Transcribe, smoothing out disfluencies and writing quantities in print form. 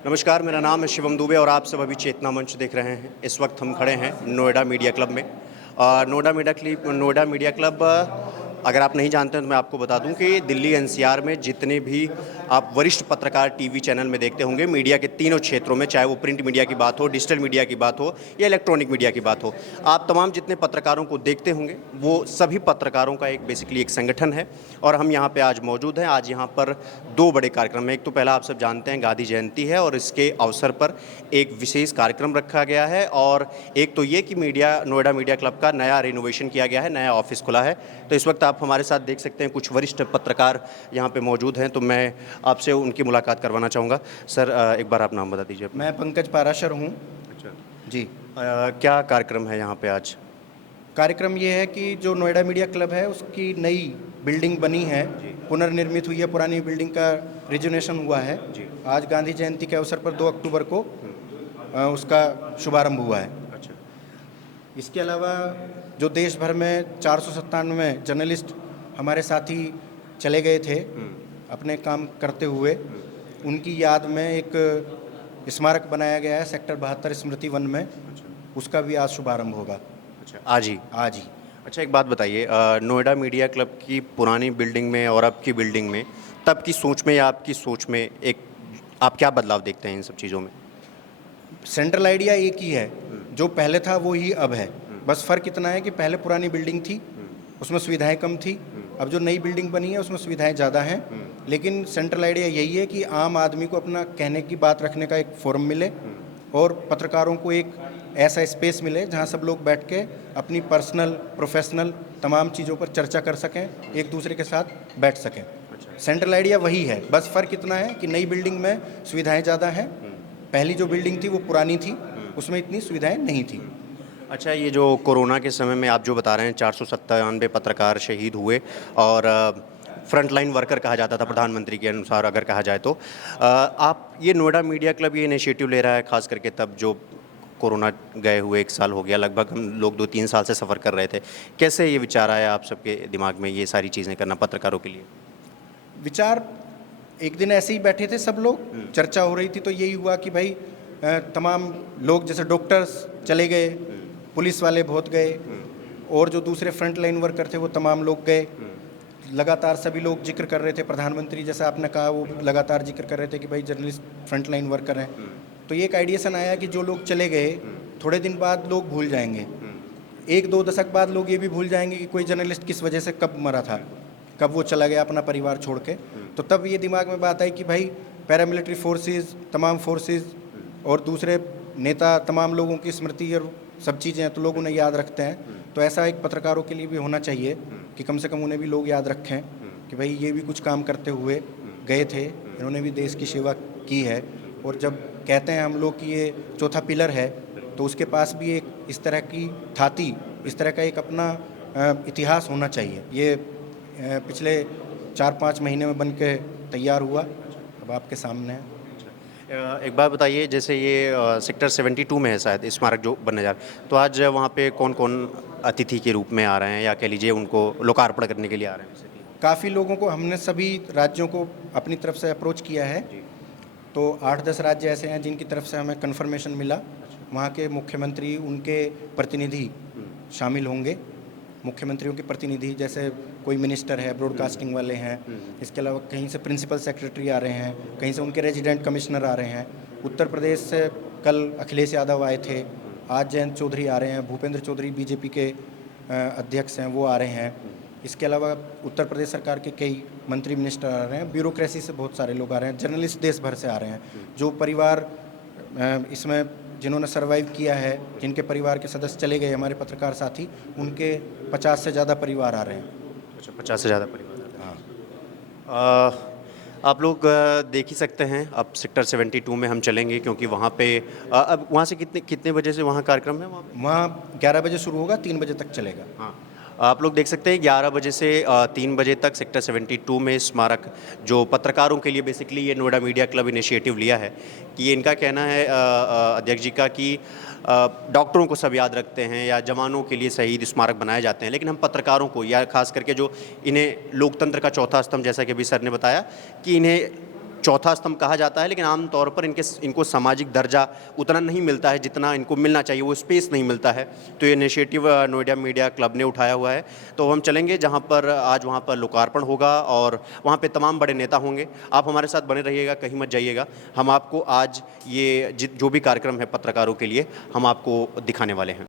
नमस्कार, मेरा नाम है शिवम दुबे और आप सब अभी चेतना मंच देख रहे हैं। इस वक्त हम खड़े हैं नोएडा मीडिया क्लब में। नोएडा मीडिया क्लब, अगर आप नहीं जानते हैं तो मैं आपको बता दूं कि दिल्ली एनसीआर में जितने भी आप वरिष्ठ पत्रकार टीवी चैनल में देखते होंगे, मीडिया के तीनों क्षेत्रों में, चाहे वो प्रिंट मीडिया की बात हो, डिजिटल मीडिया की बात हो या इलेक्ट्रॉनिक मीडिया की बात हो, आप तमाम जितने पत्रकारों को देखते होंगे वो सभी पत्रकारों का एक बेसिकली एक संगठन है। और हम यहाँ पे आज मौजूद हैं। आज यहाँ पर दो बड़े कार्यक्रम हैं। एक तो पहला आप सब जानते हैं गांधी जयंती है और इसके अवसर पर एक विशेष कार्यक्रम रखा गया है, और एक तो ये कि नोएडा मीडिया क्लब का नया रिनोवेशन किया गया है, नया ऑफिस खुला है। तो इस वक्त आप हमारे साथ देख सकते हैं कुछ वरिष्ठ पत्रकार यहाँ पे मौजूद हैं, तो मैं आपसे उनकी मुलाकात करवाना चाहूँगा। सर, एक बार आप नाम बता दीजिए अपना। मैं पंकज पाराशर हूँ। अच्छा जी। क्या कार्यक्रम है यहाँ पे आज? कार्यक्रम ये है कि जो नोएडा मीडिया क्लब है उसकी नई बिल्डिंग बनी है, पुनर्निर्मित हुई है, पुरानी बिल्डिंग का रिजोनेशन हुआ है। आज गांधी जयंती के अवसर पर 2 अक्टूबर को उसका शुभारंभ हुआ है। अच्छा। इसके अलावा जो देश भर में 497 जर्नलिस्ट हमारे साथी चले गए थे अपने काम करते हुए, उनकी याद में एक स्मारक बनाया गया है सेक्टर 72 स्मृति वन में। उसका भी आज शुभारंभ होगा। अच्छा, आज ही? आज ही। अच्छा, एक बात बताइए, नोएडा मीडिया क्लब की पुरानी बिल्डिंग में और अब की बिल्डिंग में, तब की सोच में या आपकी सोच में एक आप क्या बदलाव देखते हैं इन सब चीज़ों में? सेंट्रल आइडिया एक ही है, जो पहले था वो ही अब है। बस फ़र्क इतना है कि पहले पुरानी बिल्डिंग थी, उसमें सुविधाएं कम थी। अब जो नई बिल्डिंग बनी है उसमें सुविधाएं ज़्यादा हैं। लेकिन सेंट्रल आइडिया यही है कि आम आदमी को अपना कहने की बात रखने का एक फोरम मिले और पत्रकारों को एक ऐसा स्पेस मिले जहां सब लोग बैठ के अपनी पर्सनल, प्रोफेशनल तमाम चीज़ों पर चर्चा कर सकें, एक दूसरे के साथ बैठ सकें। सेंट्रल आइडिया वही है, बस फ़र्क इतना है कि नई बिल्डिंग में सुविधाएं ज़्यादा हैं। पहली जो बिल्डिंग थी वो पुरानी थी, उसमें इतनी सुविधाएं नहीं थी। अच्छा, ये जो कोरोना के समय में आप जो बता रहे हैं 497 पत्रकार शहीद हुए और फ्रंट लाइन वर्कर कहा जाता था प्रधानमंत्री के अनुसार, अगर कहा जाए तो आप ये नोएडा मीडिया क्लब ये इनिशिएटिव ले रहा है, खास करके तब जो कोरोना गए हुए 1 साल हो गया लगभग, हम लोग 2-3 साल से सफ़र कर रहे थे। कैसे ये विचार आया आप सबके दिमाग में ये सारी चीज़ें करना पत्रकारों के लिए? विचार, एक दिन ऐसे ही बैठे थे सब लोग, चर्चा हो रही थी, तो यही हुआ कि भाई तमाम लोग, जैसे डॉक्टर्स चले गए, पुलिस वाले बहुत गए, और जो दूसरे फ्रंट लाइन वर्कर थे वो तमाम लोग गए। लगातार सभी लोग जिक्र कर रहे थे, प्रधानमंत्री जैसा आपने कहा वो लगातार जिक्र कर रहे थे कि भाई जर्नलिस्ट फ्रंट लाइन वर्कर हैं। तो ये एक आइडिएशन आया कि जो लोग चले गए, थोड़े दिन बाद लोग भूल जाएंगे, 1-2 दशक बाद लोग ये भी भूल जाएंगे कि कोई जर्नलिस्ट किस वजह से कब मरा था, कब वो चला गया अपना परिवार छोड़ के। तो तब ये दिमाग में बात आई कि भाई पैरामिलिट्री फोर्सेस, तमाम फोर्सेस और दूसरे नेता, तमाम लोगों की स्मृति और सब चीज़ें हैं, तो लोग उन्हें याद रखते हैं। तो ऐसा एक पत्रकारों के लिए भी होना चाहिए कि कम से कम उन्हें भी लोग याद रखें कि भाई ये भी कुछ काम करते हुए गए थे, इन्होंने भी देश की सेवा की है। और जब कहते हैं हम लोग कि ये चौथा पिलर है, तो उसके पास भी एक इस तरह की थाती, इस तरह का एक अपना इतिहास होना चाहिए। ये पिछले 4-5 महीने में बन के तैयार हुआ, अब आपके सामने है। एक बात बताइए, जैसे ये सेक्टर 72 में है शायद स्मारक जो बनने जा रहा है, तो आज वहाँ पे कौन कौन अतिथि के रूप में आ रहे हैं, या कह लीजिए उनको लोकार्पण करने के लिए आ रहे हैं? काफ़ी लोगों को हमने सभी राज्यों को अपनी तरफ से अप्रोच किया है। तो 8-10 राज्य ऐसे हैं जिनकी तरफ से हमें कन्फर्मेशन मिला। वहाँ के मुख्यमंत्री, उनके प्रतिनिधि शामिल होंगे। मुख्यमंत्रियों के प्रतिनिधि, जैसे कोई मिनिस्टर है, ब्रॉडकास्टिंग वाले हैं, इसके अलावा कहीं से प्रिंसिपल सेक्रेटरी आ रहे हैं, कहीं से उनके रेजिडेंट कमिश्नर आ रहे हैं। उत्तर प्रदेश से कल अखिलेश यादव आए थे, आज जयंत चौधरी आ रहे हैं, भूपेंद्र चौधरी बीजेपी के अध्यक्ष हैं, वो आ रहे हैं। इसके अलावा उत्तर प्रदेश सरकार के कई मंत्री मिनिस्टर आ रहे हैं, ब्यूरोक्रेसी से बहुत सारे लोग आ रहे हैं, जर्नलिस्ट देश भर से आ रहे हैं। जो परिवार इसमें जिन्होंने सर्वाइव किया है, जिनके परिवार के सदस्य चले गए, हमारे पत्रकार साथी, उनके 50 से ज़्यादा परिवार आ रहे हैं। अच्छा, 50 से ज़्यादा परिवार? हाँ। आप लोग देख ही सकते हैं, अब सेक्टर 72 में हम चलेंगे, क्योंकि वहाँ पे अब वहाँ से कितने बजे से वहाँ कार्यक्रम है? वहाँ 11 बजे शुरू होगा, 3 बजे तक चलेगा। हाँ, आप लोग देख सकते हैं 11 बजे से 3 बजे तक सेक्टर 72 में स्मारक, जो पत्रकारों के लिए बेसिकली ये नोएडा मीडिया क्लब इनिशिएटिव लिया है, कि ये इनका कहना है अध्यक्ष जी का कि डॉक्टरों को सब याद रखते हैं या जवानों के लिए शहीद स्मारक बनाए जाते हैं, लेकिन हम पत्रकारों को, या खास करके जो इन्हें लोकतंत्र का चौथा स्तंभ, जैसा कि अभी सर ने बताया, कि इन्हें चौथा स्तंभ कहा जाता है, लेकिन आमतौर पर इनको सामाजिक दर्जा उतना नहीं मिलता है जितना इनको मिलना चाहिए, वो स्पेस नहीं मिलता है। तो ये इनिशिएटिव नोएडा मीडिया क्लब ने उठाया हुआ है। तो हम चलेंगे जहाँ पर आज वहाँ पर लोकार्पण होगा और वहाँ पे तमाम बड़े नेता होंगे। आप हमारे साथ बने रहिएगा, कहीं मत जाइएगा। हम आपको आज ये जो भी कार्यक्रम है पत्रकारों के लिए, हम आपको दिखाने वाले हैं।